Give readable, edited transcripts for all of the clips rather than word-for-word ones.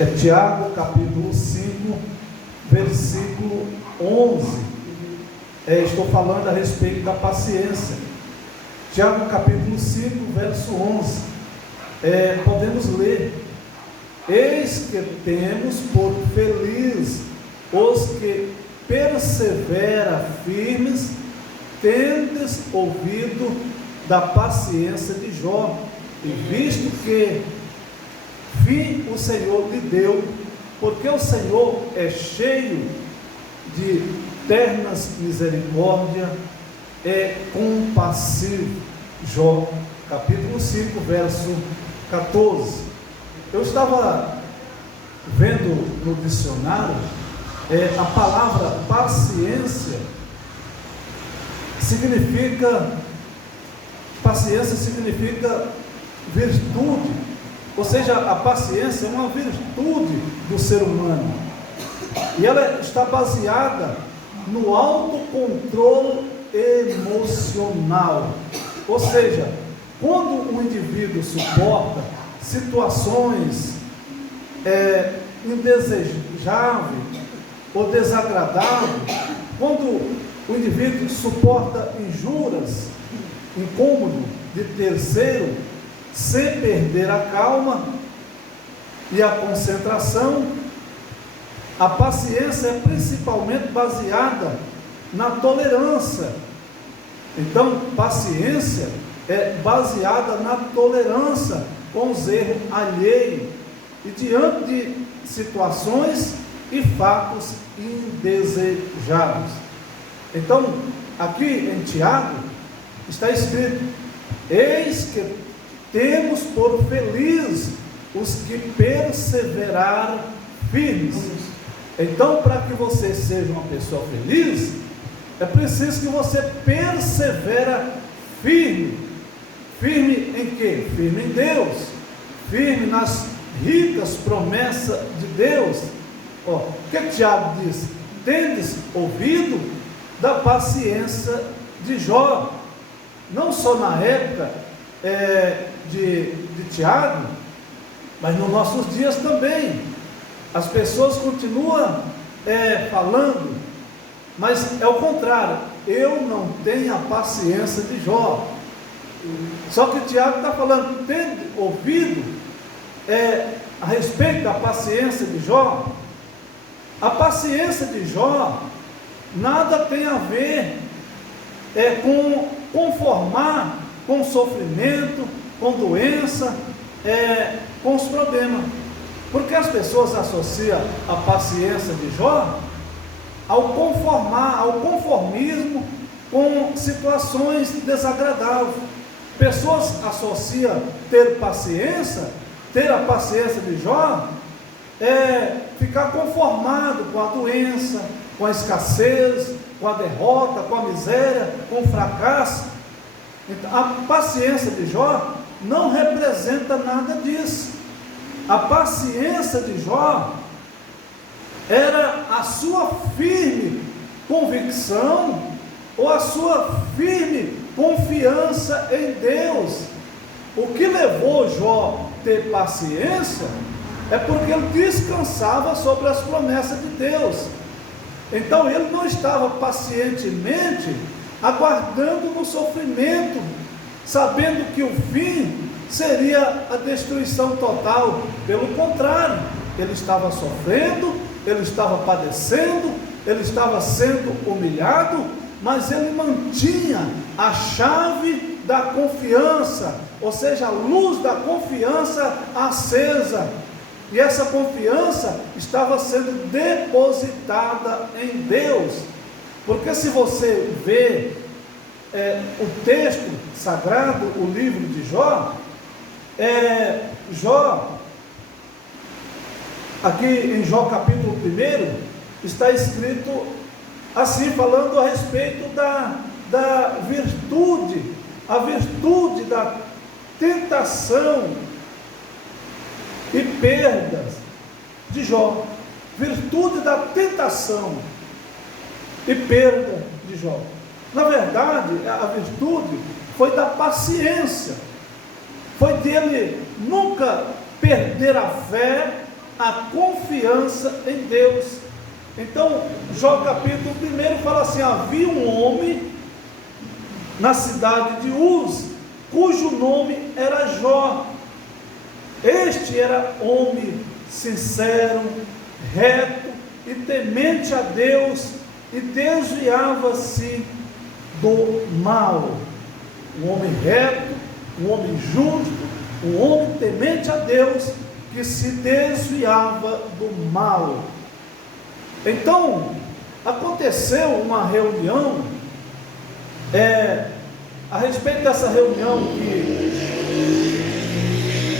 É Tiago, capítulo 5, versículo 11. Estou falando a respeito da paciência. Tiago, capítulo 5, verso 11. Podemos ler: eis que temos por feliz os que persevera firmes, tendes ouvido da paciência de Jó, e visto que fim o Senhor lhe deu, porque o Senhor é cheio de ternas misericórdia, é compassivo. Jó, capítulo 5, verso 14. Eu estava vendo no dicionário, a palavra paciência significa virtude, ou seja, a paciência é uma virtude do ser humano, e ela está baseada no autocontrole emocional, ou seja, quando o indivíduo suporta situações indesejáveis ou desagradáveis, quando o indivíduo suporta injúrias, incômodo de terceiro, sem perder a calma e a concentração, a paciência é principalmente baseada na tolerância. Então, paciência é baseada na tolerância com os erros alheios e diante de situações e fatos indesejáveis. Então, aqui em Tiago está escrito: eis que temos por feliz os que perseveraram firmes. Então, para que você seja uma pessoa feliz, é preciso que você persevera firme. Firme em quê? Firme em Deus, firme nas ricas promessas de Deus. O que Tiago diz? Tendes ouvido da paciência de Jó. Não só na época de Tiago, mas nos nossos dias também. As pessoas continuam falando, mas é o contrário: eu não tenho a paciência de Jó. Só que Tiago está falando, tendo ouvido a respeito da paciência de Jó. A paciência de Jó nada tem a ver com conformar com sofrimento, com doença, com os problemas, porque as pessoas associam a paciência de Jó ao conformismo com situações desagradáveis. Pessoas associam ter a paciência de Jó, ficar conformado com a doença, com a escassez, com a derrota, com a miséria, com o fracasso. Então, a paciência de Jó não representa nada disso. A paciência de Jó era a sua firme convicção ou a sua firme confiança em Deus. O que levou Jó a ter paciência é porque ele descansava sobre as promessas de Deus. Então ele não estava pacientemente aguardando no sofrimento, sabendo que o fim seria a destruição total. Pelo contrário, ele estava sofrendo, ele estava padecendo, ele estava sendo humilhado, mas ele mantinha a chave da confiança, ou seja, a luz da confiança acesa, e essa confiança estava sendo depositada em Deus. Porque se você vê o texto sagrado, o livro de Jó, aqui em Jó capítulo 1, está escrito assim, falando a respeito da virtude, a virtude da tentação e perdas de Jó. Virtude da tentação e perda de Jó. Na verdade, a virtude foi da paciência, foi dele nunca perder a fé a confiança em Deus. Então, Jó capítulo 1 fala assim: havia um homem na cidade de Uz, cujo nome era Jó. Este era homem sincero, reto e temente a Deus, e desviava-se do mal. Um homem reto, um homem justo, um homem temente a Deus, que se desviava do mal. Então, aconteceu uma reunião, a respeito dessa reunião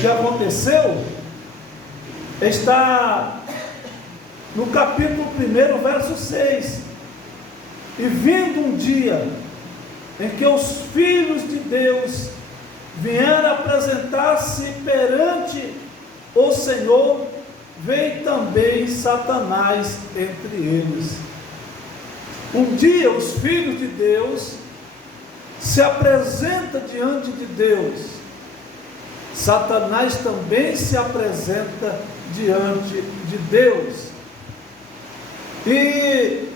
que aconteceu, está no capítulo 1, verso 6. E vindo um dia em que os filhos de Deus vieram apresentar-se perante o Senhor, veio também Satanás entre eles. Um dia os filhos de Deus se apresentam diante de Deus. Satanás também se apresenta diante de Deus. E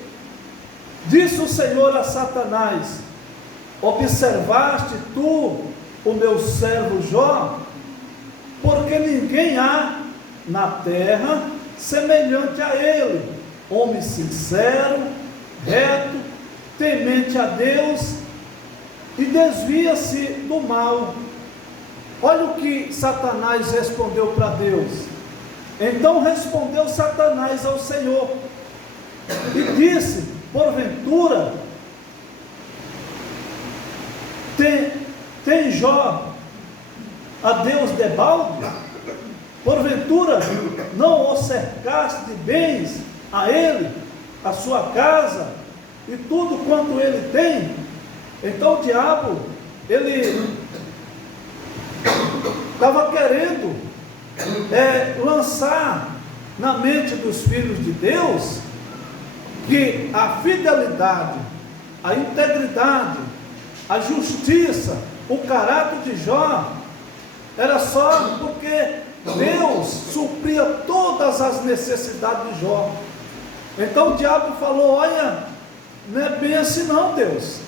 disse o Senhor a Satanás: observaste tu o meu servo Jó? Porque ninguém há na terra semelhante a ele, homem sincero, reto, temente a Deus e desvia-se do mal. Olha o que Satanás respondeu para Deus. Então respondeu Satanás ao Senhor e disse: porventura tem Jó a Deus debalde? Porventura não o cercaste de bens a ele, a sua casa e tudo quanto ele tem? Então o diabo, ele estava querendo lançar na mente dos filhos de Deus que a fidelidade, a integridade, a justiça, o caráter de Jó era só porque Deus supria todas as necessidades de Jó. Então o diabo falou: olha, não é bem assim não, Deus.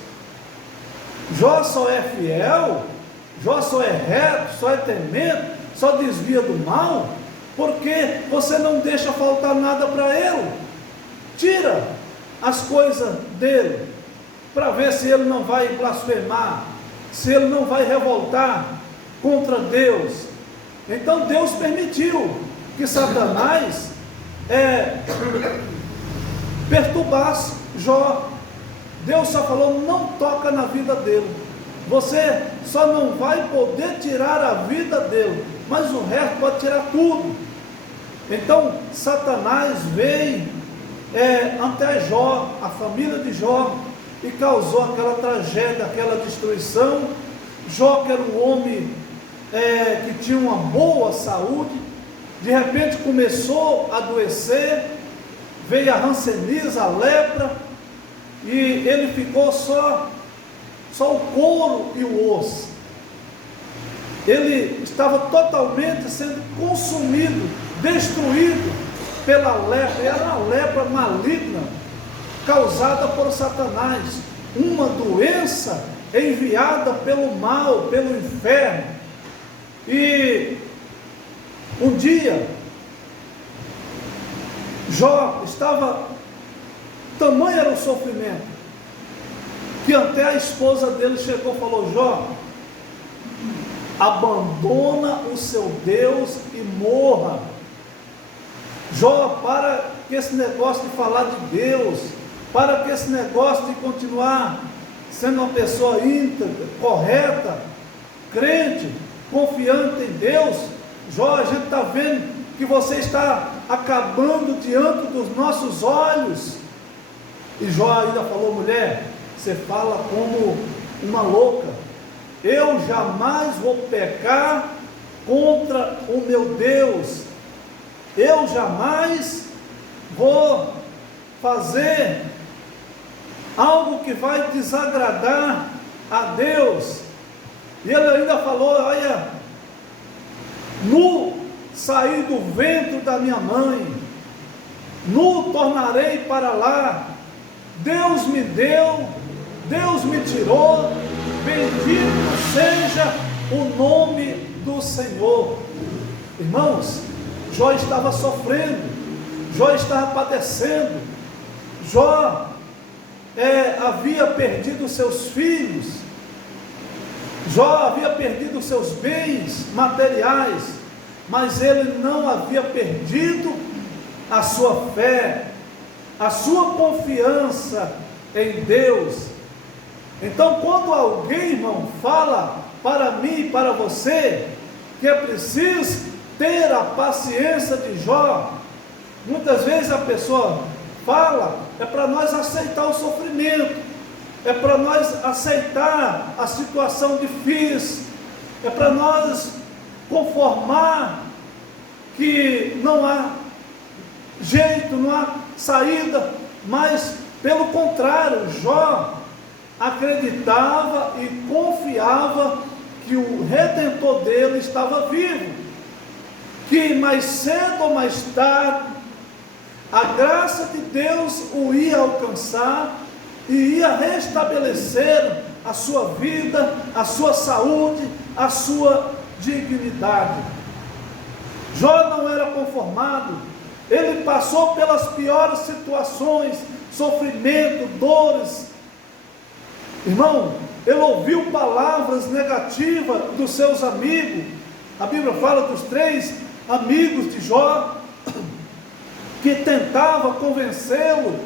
Jó só é fiel, Jó só é reto, só é temente, só desvia do mal, porque você não deixa faltar nada para ele. Tira as coisas dele, para ver se ele não vai blasfemar, se ele não vai revoltar contra Deus. Então Deus permitiu que Satanás perturbasse Jó. Deus só falou: não toca na vida dele, você só não vai poder tirar a vida dele, mas o resto pode tirar tudo. Então Satanás veio ante Jó, a família de Jó, e causou aquela tragédia, aquela destruição. Jó, que era um homem que tinha uma boa saúde, de repente começou a adoecer, veio a hanseníase, a lepra, e ele ficou só o couro e o osso. Ele estava totalmente sendo consumido, destruído pela lepra. Era uma lepra maligna causada por Satanás, uma doença enviada pelo mal, pelo inferno. E um dia Jó estava, tamanho era o sofrimento, que até a esposa dele chegou e falou: Jó, abandona o seu Deus e morra. Jó, para com esse negócio de falar de Deus, para com esse negócio de continuar sendo uma pessoa íntegra, correta, crente, confiante em Deus. Jó, a gente está vendo que você está acabando diante dos nossos olhos. E Jó ainda falou: mulher, você fala como uma louca, eu jamais vou pecar contra o meu Deus, eu jamais vou fazer algo que vai desagradar a Deus. E ele ainda falou: olha, no saí do ventre da minha mãe, nu tornarei para lá. Deus me deu, Deus me tirou, bendito seja o nome do Senhor. Irmãos, Jó estava sofrendo, Jó estava padecendo, Jó havia perdido seus filhos, Jó havia perdido seus bens materiais, mas ele não havia perdido a sua fé, a sua confiança em Deus. Então, quando alguém, irmão, fala para mim e para você que é preciso ter a paciência de Jó, muitas vezes a pessoa fala, é para nós aceitar o sofrimento, é para nós aceitar a situação difícil, é para nós conformar que não há jeito, não há saída, mas pelo contrário, Jó acreditava e confiava que o Redentor dele estava vivo, que mais cedo ou mais tarde a graça de Deus o ia alcançar e ia restabelecer a sua vida, a sua saúde, a sua dignidade. Jó não era conformado, ele passou pelas piores situações, sofrimento, dores. Irmão, ele ouviu palavras negativas dos seus amigos. A Bíblia fala dos 3 amigos de Jó, que tentavam convencê-lo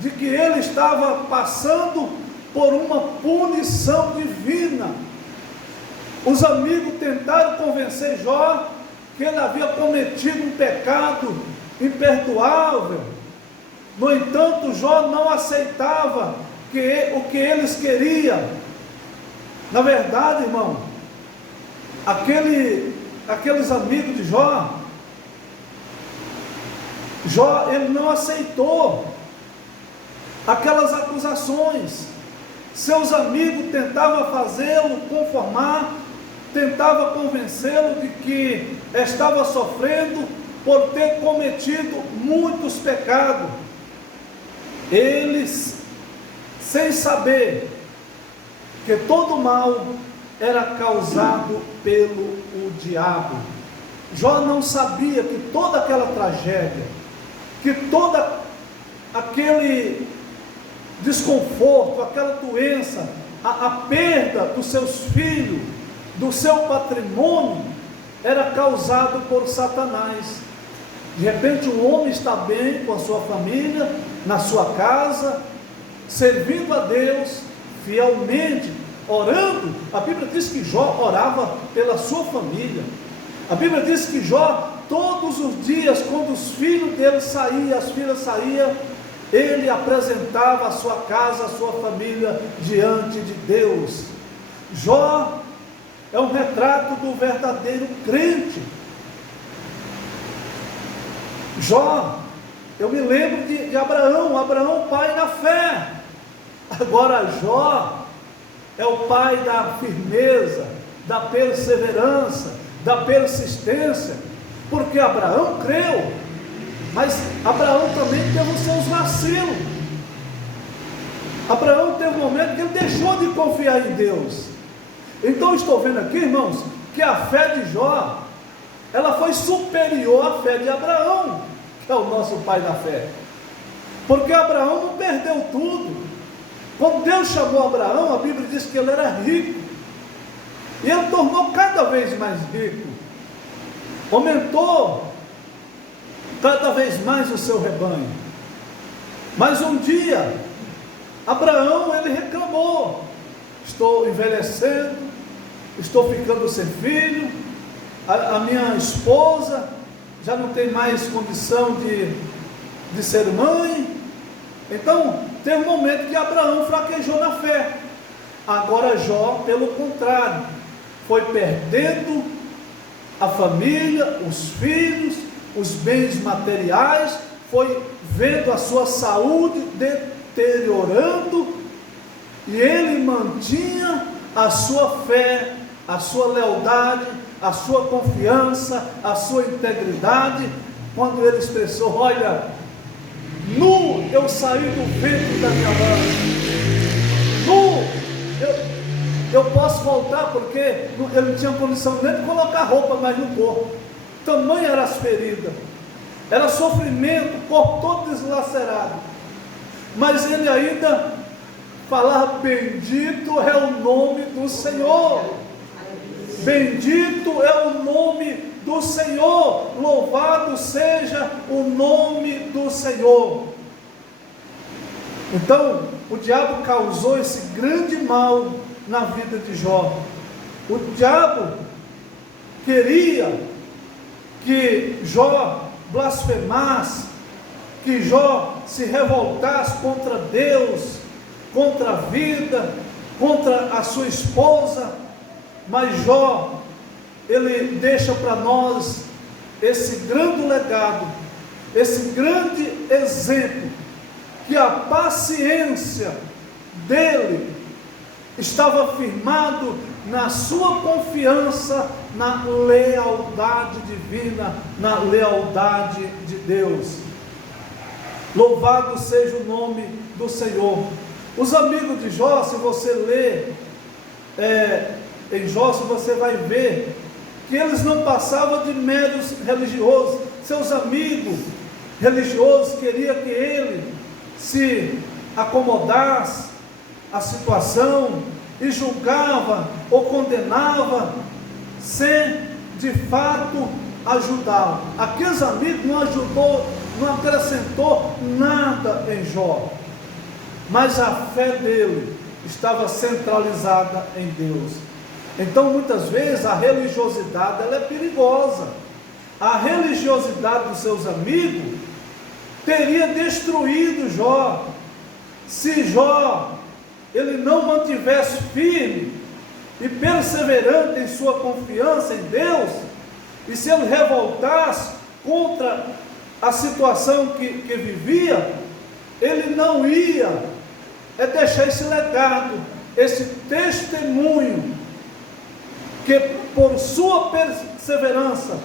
de que ele estava passando por uma punição divina. Os amigos tentaram convencer Jó que ele havia cometido um pecado imperdoável. No entanto, Jó não aceitava o que eles queriam. Na verdade, irmão, aqueles amigos de Jó, ele não aceitou aquelas acusações. Seus amigos tentavam fazê-lo conformar, tentavam convencê-lo de que estava sofrendo por ter cometido muitos pecados. Eles, sem saber que todo mal era causado pelo diabo. Jó não sabia que toda aquela tragédia, que toda aquele desconforto, aquela doença, a perda dos seus filhos, do seu patrimônio, era causado por Satanás. De repente um homem está bem com a sua família, na sua casa, servindo a Deus fielmente, orando. A Bíblia diz que Jó orava pela sua família. A Bíblia diz que Jó, todos os dias, quando os filhos dele saíam, as filhas saíam, ele apresentava a sua casa, a sua família diante de Deus. Jó é um retrato do verdadeiro crente. Jó, eu me lembro de Abraão, pai na fé. Agora Jó é o pai da firmeza, da perseverança, da persistência, porque Abraão creu, mas Abraão também teve os seus vacilos. Abraão teve um momento que ele deixou de confiar em Deus. Então estou vendo aqui, irmãos, que a fé de Jó, ela foi superior à fé de Abraão, que é o nosso pai da fé, porque Abraão não perdeu tudo. Quando Deus chamou Abraão, a Bíblia diz que ele era rico, e ele tornou cada vez mais rico, aumentou cada vez mais o seu rebanho. Mas um dia, Abraão, ele reclamou: estou envelhecendo, estou ficando sem filho, a minha esposa já não tem mais condição de ser mãe. Então, teve um momento que Abraão fraquejou na fé. Agora Jó, pelo contrário, foi perdendo a família, os filhos, os bens materiais, foi vendo a sua saúde deteriorando, e ele mantinha a sua fé, a sua lealdade, a sua confiança, a sua integridade, quando ele expressou: olha, nu eu saí do ventre da minha mãe, nu eu posso voltar, porque ele não tinha condição nem de colocar roupa mais no corpo, tamanho eram as feridas, era sofrimento, o corpo todo deslacerado, mas ele ainda falava: bendito é o nome do Senhor, bendito é o nome do Senhor, louvado seja o nome do Senhor. Então, o diabo causou esse grande mal na vida de Jó. O diabo queria que Jó blasfemasse, que Jó se revoltasse contra Deus, contra a vida, contra a sua esposa, mas Jó, ele deixa para nós esse grande legado, esse grande exemplo, que a paciência dele estava firmado na sua confiança, na lealdade divina, na lealdade de Deus. Louvado seja o nome do Senhor. Os amigos de Jó, se você ler em Jó, você vai ver que eles não passavam de meros religiosos. Seus amigos religiosos queriam que ele se acomodasse a situação e julgava ou condenava sem de fato ajudá-lo. Aqueles amigos não ajudou, não acrescentou nada em Jó, mas a fé dele estava centralizada em Deus. Então muitas vezes a religiosidade ela é perigosa. A religiosidade dos seus amigos teria destruído Jó, se Jó ele não mantivesse firme e perseverante em sua confiança em Deus, e se ele revoltasse contra a situação que vivia, ele não ia deixar esse legado, esse testemunho, que por sua perseverança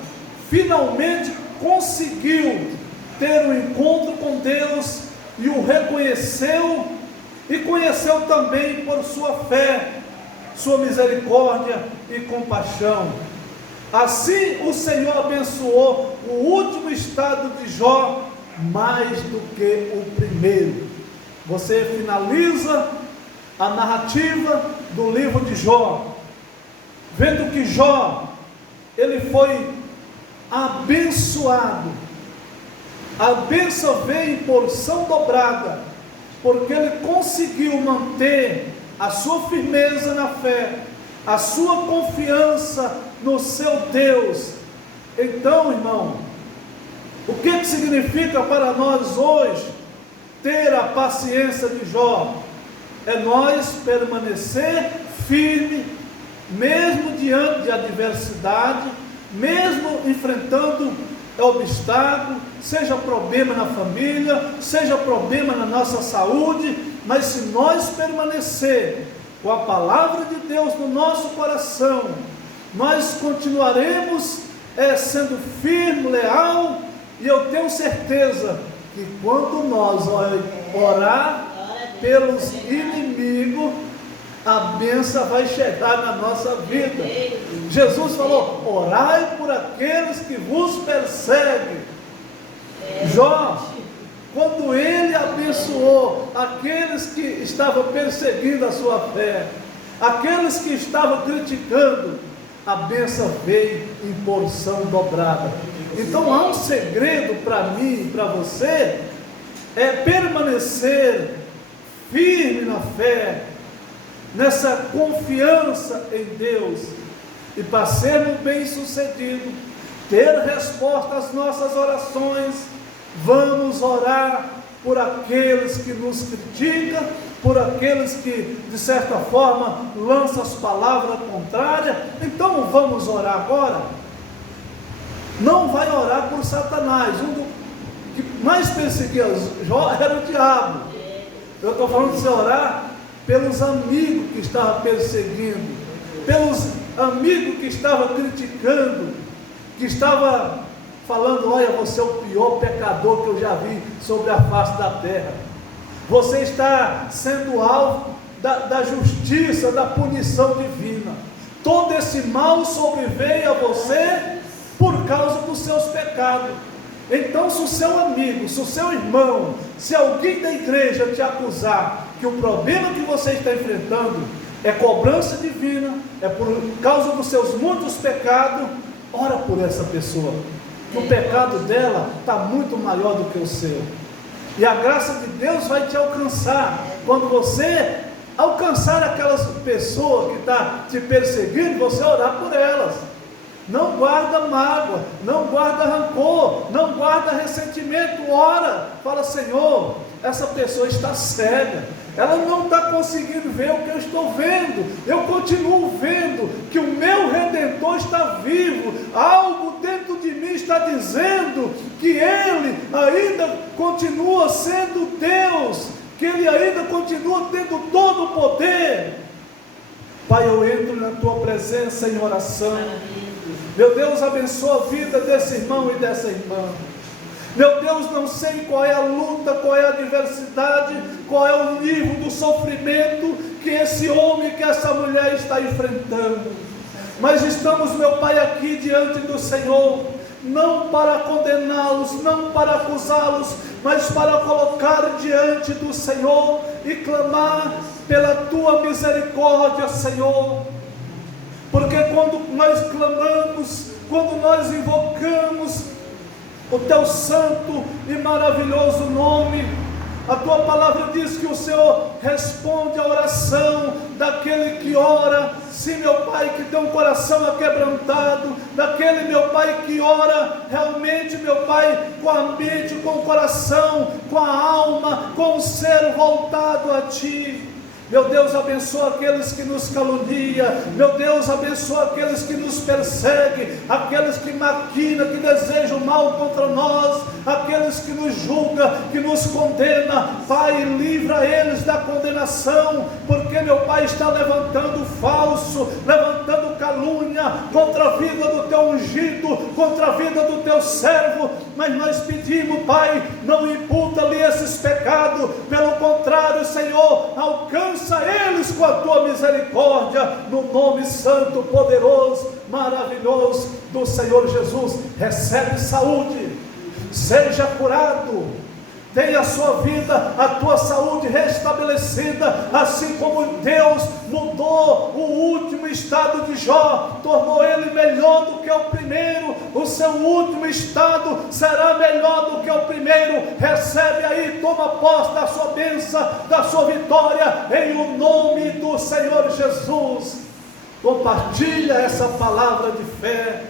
finalmente conseguiu ter um encontro com Deus e o reconheceu, e conheceu também por sua fé, sua misericórdia e compaixão. Assim o Senhor abençoou o último estado de Jó mais do que o primeiro. Você finaliza a narrativa do livro de Jó, vendo que Jó, ele foi abençoado. A bênção veio em porção dobrada, porque ele conseguiu manter a sua firmeza na fé, a sua confiança no seu Deus. Então, irmão, o que significa para nós hoje ter a paciência de Jó? É nós permanecer firme, mesmo diante de adversidade, mesmo enfrentando obstáculo, seja problema na família, seja problema na nossa saúde, mas se nós permanecer com a palavra de Deus no nosso coração, nós continuaremos sendo firme, leal, e eu tenho certeza que quando nós orar pelos inimigos, a bênção vai chegar na nossa vida. Jesus falou: orai por aqueles que vos perseguem. Jó, quando ele abençoou aqueles que estavam perseguindo a sua fé, aqueles que estavam criticando, a bênção veio em porção dobrada. Então há um segredo para mim e para você, é permanecer firme na fé, nessa confiança em Deus, e para sermos bem-sucedidos, ter resposta às nossas orações, vamos orar por aqueles que nos criticam, por aqueles que de certa forma lançam as palavras contrárias. Então vamos orar agora. Não vai orar por Satanás. Um do que mais perseguia Jó era o diabo. Eu estou falando de você orar pelos amigos que estavam perseguindo, pelos amigo que estava criticando, que estava falando: olha, você é o pior pecador que eu já vi sobre a face da terra. Você está sendo alvo da justiça, da punição divina. Todo esse mal sobreveio a você por causa dos seus pecados. Então, se o seu amigo, se o seu irmão, se alguém da igreja te acusar que o problema que você está enfrentando é cobrança divina, é por causa dos seus muitos pecados, ora por essa pessoa. O pecado dela está muito maior do que o seu. E a graça de Deus vai te alcançar. Quando você alcançar aquelas pessoas que estão te perseguindo, você orar por elas. Não guarda mágoa, não guarda rancor, não guarda ressentimento. Ora, fala: Senhor, essa pessoa está cega, ela não está conseguindo ver o que eu estou vendo. Eu continuo vendo que o meu Redentor está vivo. Algo dentro de mim está dizendo que Ele ainda continua sendo Deus, que Ele ainda continua tendo todo o poder. Pai, eu entro na Tua presença em oração. Meu Deus, abençoa a vida desse irmão e dessa irmã. Meu Deus, não sei qual é a luta, qual é a adversidade, qual é o nível do sofrimento que esse homem, que essa mulher está enfrentando. Mas estamos, meu Pai, aqui diante do Senhor, não para condená-los, não para acusá-los, mas para colocar diante do Senhor e clamar pela Tua misericórdia, Senhor. Porque quando nós clamamos, quando nós invocamos o Teu santo e maravilhoso nome, a Tua palavra diz que o Senhor responde à oração daquele que ora. Sim, meu Pai, que tem um coração aquebrantado, daquele, meu Pai, que ora realmente, meu Pai, com a mente, com o coração, com a alma, com o ser voltado a Ti. Meu Deus, abençoa aqueles que nos caluniam. Meu Deus, abençoa aqueles que nos perseguem, aqueles que maquinam, que desejam mal contra nós, aqueles que nos julgam, que nos condenam. Pai, livra eles da condenação, porque, meu Pai, está levantando falso, levantando calúnia contra a vida do Teu ungido, contra a vida do Teu servo. Mas nós pedimos, Pai, não imputa-lhe esses pecados, pelo contrário, Senhor, alcança eles com a Tua misericórdia, no nome santo, poderoso, maravilhoso do Senhor Jesus. Recebe saúde, seja curado, tenha a sua vida, a tua saúde restabelecida, assim como Deus mudou o último estado de Jó, tornou ele melhor do que o primeiro. O seu último estado será melhor do que o primeiro. Recebe aí, toma posse da sua bênção, da sua vitória, em o nome do Senhor Jesus. Compartilha essa palavra de fé,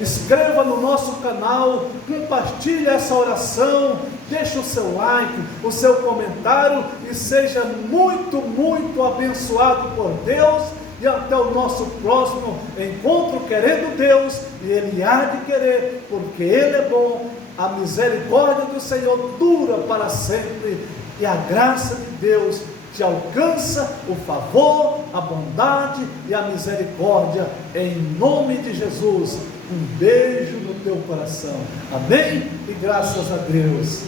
inscreva no nosso canal, compartilhe essa oração, deixe o seu like, o seu comentário e seja muito, muito abençoado por Deus. E até o nosso próximo encontro, querendo Deus, e Ele há de querer, porque Ele é bom. A misericórdia do Senhor dura para sempre, e a graça de Deus te alcança, o favor, a bondade e a misericórdia, em nome de Jesus. Um beijo no teu coração. Amém? E graças a Deus.